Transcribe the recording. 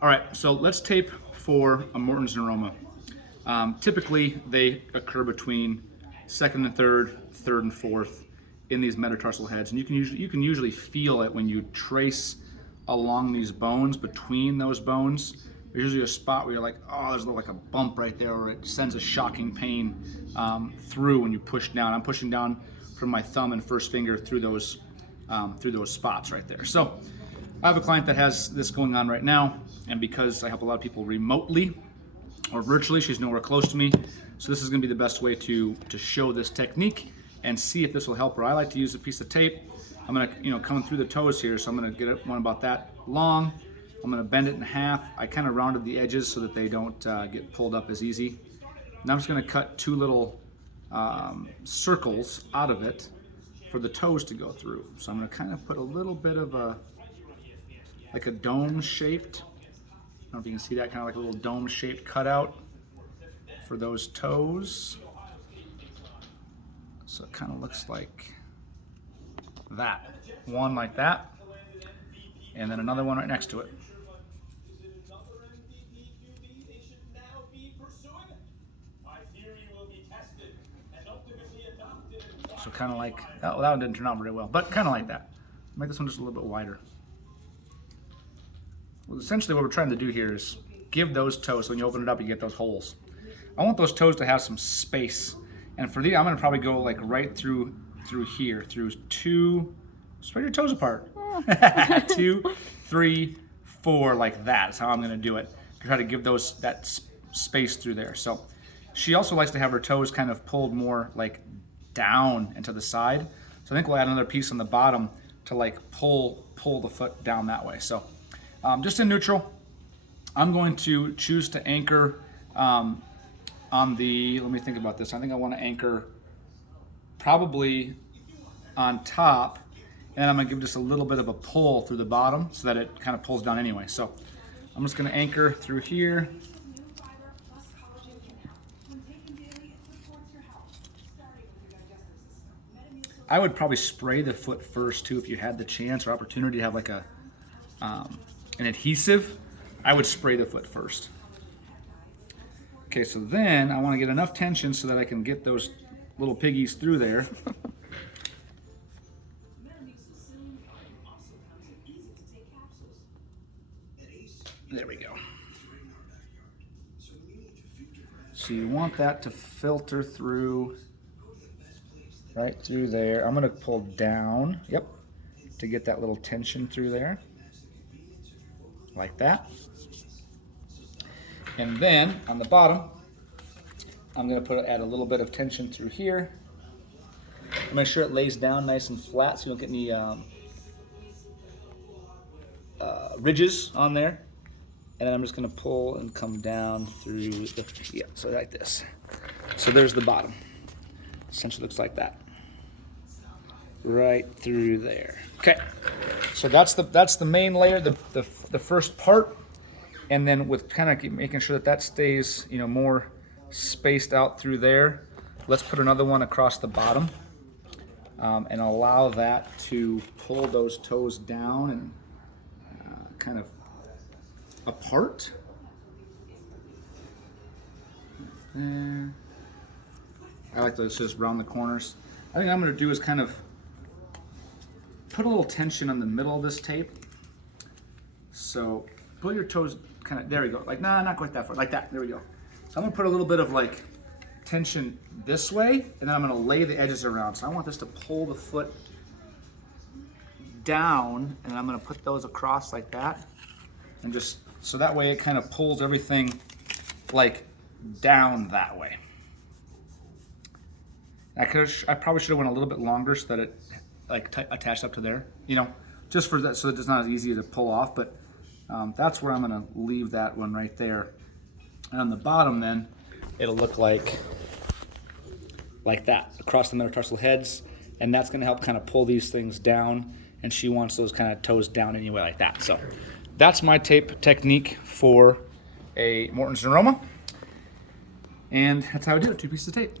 All right, so let's tape for a Morton's Neuroma. Typically, they occur between second and third and fourth in these metatarsal heads, and you can usually feel it when you trace along these bones. Between those bones, there's usually a spot where you're like, oh, there's like a bump right there, or it sends a shocking pain through when you push down. I'm pushing down from my thumb and first finger through those spots right there. So I have a client that has this going on right now, and because I help a lot of people remotely or virtually, she's nowhere close to me. So this is going to be the best way to show this technique and see if this will help her. I like to use a piece of tape. I'm going to, coming through the toes here, so I'm going to get one about that long. I'm going to bend it in half. I kind of rounded the edges so that they don't get pulled up as easy. And I'm just going to cut two little circles out of it for the toes to go through. So I'm going to kind of put a little bit of like a dome shaped, I don't know if you can see that, kind of like a little dome shaped cutout for those toes. So it kind of looks like that. One like that, and then another one right next to it. So kind of like, oh, that one didn't turn out very well, but kind of like that. Make this one just a little bit wider. Well, essentially what we're trying to do here is give those toes, so when you open it up, you get those holes. I want those toes to have some space. And for these, I'm gonna probably go like right through here, through two, spread your toes apart. 2, 3, 4, like that. That's how I'm gonna do it. Try to give that space through there. So she also likes to have her toes kind of pulled more like down and to the side. So I think we'll add another piece on the bottom to like pull the foot down that way. So just in neutral, I'm going to choose to anchor on the, let me think about this. I think I want to anchor probably on top, and then I'm going to give just a little bit of a pull through the bottom so that it kind of pulls down anyway. So I'm just going to anchor through here. I would probably spray the foot first too if you had the chance or opportunity to have like an adhesive. I would spray the foot first. Okay, so then I want to get enough tension so that I can get those little piggies through there. There we go. So you want that to filter through, right through there. I'm going to pull down, yep, to get that little tension through there, like that. And then on the bottom, I'm going to add a little bit of tension through here. Make sure it lays down nice and flat so you don't get any ridges on there. And then I'm just going to pull and come down through the, yeah, so like this. So there's the bottom. Essentially looks like that. Right through there. Okay, so that's the main layer, the first part. And then with kind of making sure that stays, more spaced out through there, let's put another one across the bottom and allow that to pull those toes down and kind of apart. There. I like to just round the corners. I think I'm going to do is kind of put a little tension on the middle of this tape. So pull your toes kind of, there we go. Like, nah, not quite that far, like that, there we go. So I'm gonna put a little bit of like tension this way, and then I'm gonna lay the edges around. So I want this to pull the foot down, and I'm gonna put those across like that. And just, so that way it kind of pulls everything like down that way. I probably should have went a little bit longer so that it like attached up to there, just for that, so that it's not as easy to pull off, but that's where I'm gonna leave that one right there. And on the bottom then, it'll look like that, across the metatarsal heads, and that's gonna help kind of pull these things down, and she wants those kind of toes down anyway like that. So that's my tape technique for a Morton's Neuroma, and that's how I do it, 2 pieces of tape.